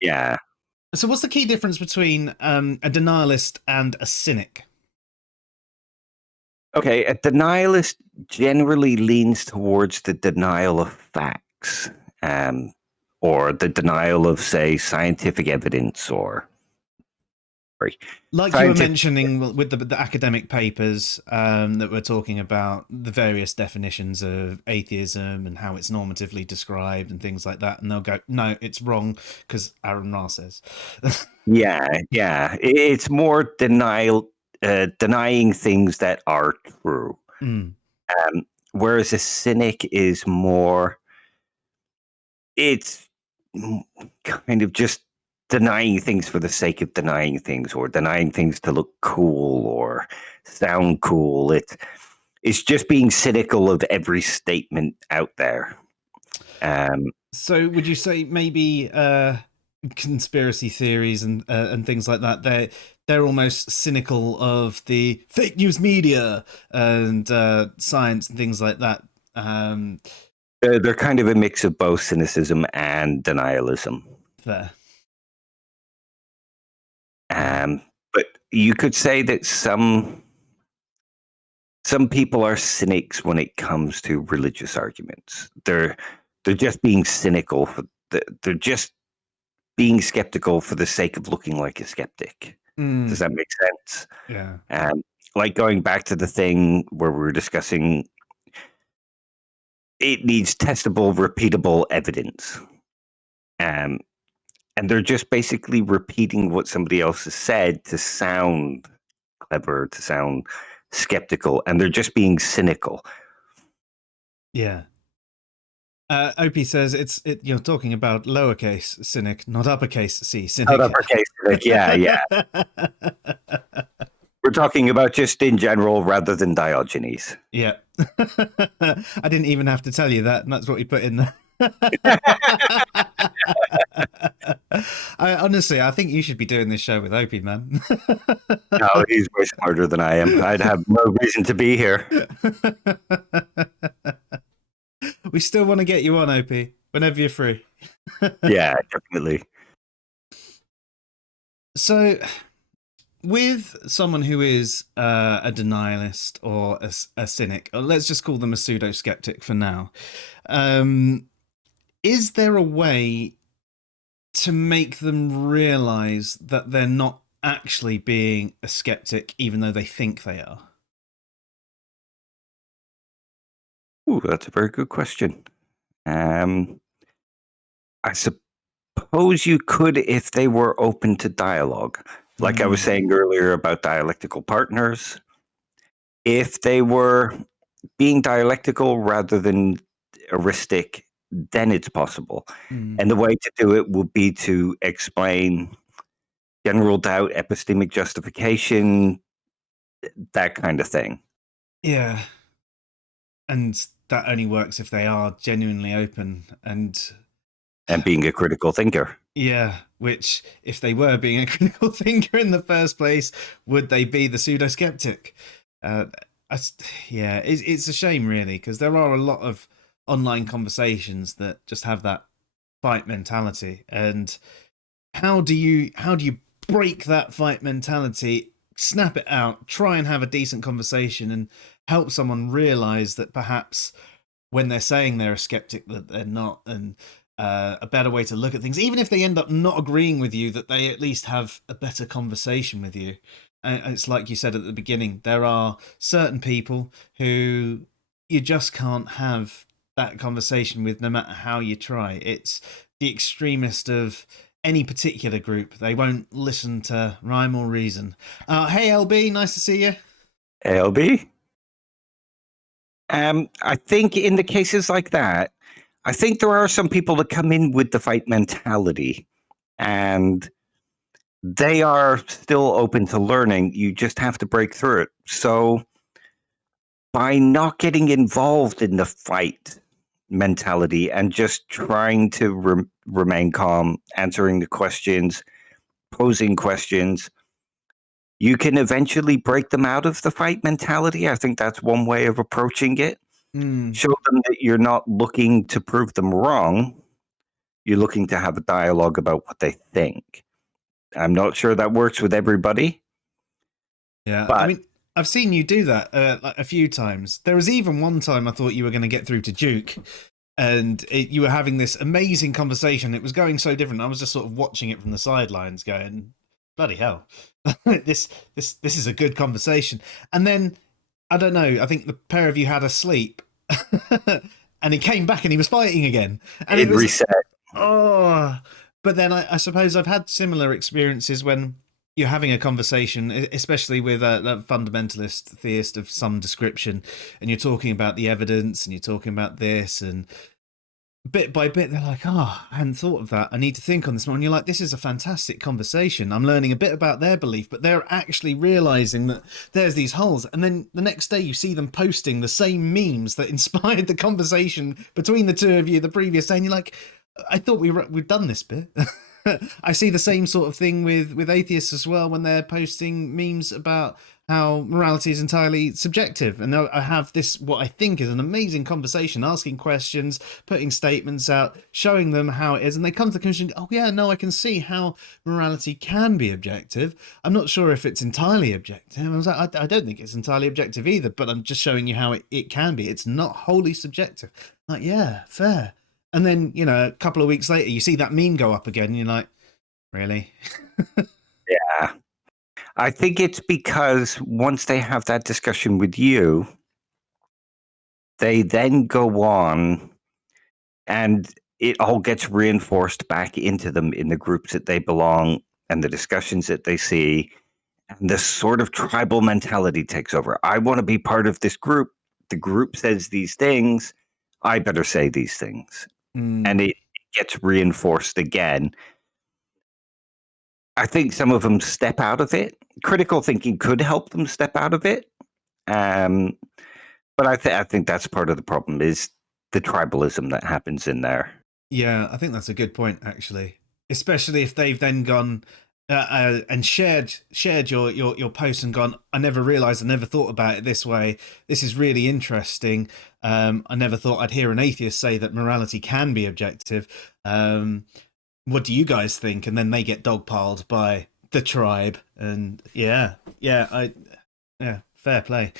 Yeah. So, what's the key difference between a denialist and a cynic? Okay, a denialist generally leans towards the denial of facts, um, or the denial of, say, scientific evidence or sorry, Like you were scientific. mentioning with the academic papers that were talking about the various definitions of atheism and how it's normatively described and things like that, and they'll go, "No, it's wrong because Aaron Ra says." Yeah, yeah. It's more denying things that are true. Mm, Whereas a cynic is more, it's kind of just denying things for the sake of denying things, or denying things to look cool or sound cool. It's just being cynical of every statement out there. Um, so, would you say maybe conspiracy theories and things like that? They're almost cynical of the fake news media and science and things like that. Um, they're kind of a mix of both cynicism and denialism. Fair, yeah. Um, but you could say that some people are cynics when it comes to religious arguments. They're just being cynical. They're just being skeptical for the sake of looking like a skeptic. Does Mm, that make sense? yeah. Um, like going back to the thing where we were discussing, it needs testable, repeatable evidence. Um, and they're just basically repeating what somebody else has said to sound clever, to sound skeptical, and they're just being cynical. Yeah. OP says you're talking about lowercase cynic, not uppercase c Out cynic. uppercase, like, yeah, yeah. We're talking about just in general rather than Diogenes. Yeah. I didn't even have to tell you that, and that's what we put in there. I think you should be doing this show with Opie, man. No, he's way smarter than I am. I'd have no reason to be here. We still want to get you on, Opie, whenever you're free. Yeah, definitely. So, with someone who is a denialist or a cynic, or let's just call them a pseudo skeptic for now, um, is there a way to make them realize that they're not actually being a skeptic, even though they think they are? Ooh, that's a very good question. Um, I suppose you could if they were open to dialogue. Like I was Mm, saying earlier about dialectical partners, if they were being dialectical rather than heuristic, then it's possible. mm. And the way to do it would be to explain general doubt, epistemic justification, that kind of thing. Yeah, and that only works if they are genuinely open and And being a critical thinker. yeah, which if they were being a critical thinker in the first place, would they be the pseudo skeptic? Uh, yeah, it's a shame really because there are a lot of online conversations that just have that fight mentality, and how do you break that fight mentality, snap it out, try and have a decent conversation, and help someone realize that perhaps when they're saying they're a skeptic that they're not, and a better way to look at things, even if they end up not agreeing with you, that they at least have a better conversation with you. And it's like you said at the beginning, there are certain people who you just can't have that conversation with no matter how you try. It's the extremist of any particular group. They won't listen to rhyme or reason. Hey LB, nice to see you. ALB? I think in the cases like that, I think there are some people that come in with the fight mentality and they are still open to learning. You just have to break through it. So by not getting involved in the fight mentality and just trying to remain calm, answering the questions, posing questions, you can eventually break them out of the fight mentality. I think that's one way of approaching it. Mm, Show them that you're not looking to prove them wrong. You're looking to have a dialogue about what they think. I'm not sure that works with everybody. Yeah, I But mean, I've seen you do that like a few times. There was even one time I thought you were going to get through to Duke, and you were having this amazing conversation. It was going so different. I was just sort of watching it from the sidelines, going, "Bloody hell, this is a good conversation." And then I don't know. I think the pair of you had a sleep, and he came back and he was fighting again, and it it was reset. oh. But then I suppose I've had similar experiences when you're having a conversation, especially with a fundamentalist theist of some description, and you're talking about the evidence and you're talking about this, and bit by bit they're like, oh, I hadn't thought of that, I need to think on this more. And you're like, this is a fantastic conversation, I'm learning a bit about their belief, but they're actually realizing that there's these holes. And then the next day you see them posting the same memes that inspired the conversation between the two of you the previous day, and you're like, I thought we'd done this bit. I see the same sort of thing with atheists as well, when they're posting memes about how morality is entirely subjective. And I have this, what I think is an amazing conversation, asking questions, putting statements out, showing them how it is. And they come to the conclusion, oh yeah, no, I can see how morality can be objective. I'm not sure if it's entirely objective. I was like, I don't think it's entirely objective either, but I'm just showing you how it can be. It's not wholly subjective. Like, yeah, fair. And then, a couple of weeks later, you see that meme go up again, and you're like, really? Yeah. I think it's because once they have that discussion with you, they then go on and it all gets reinforced back into them in the groups that they belong and the discussions that they see. And this sort of tribal mentality takes over. I want to be part of this group. The group says these things. I better say these things. And it gets reinforced again. I think some of them step out of it. Critical thinking could help them step out of it. But I think that's part of the problem is the tribalism that happens in there. Yeah, I think that's a good point, actually. Especially if they've then gone and shared your post and gone, I never realized, I never thought about it this way. This is really interesting. I never thought I'd hear an atheist say that morality can be objective. What do you guys think? And then they get dogpiled by the tribe. And yeah, fair play.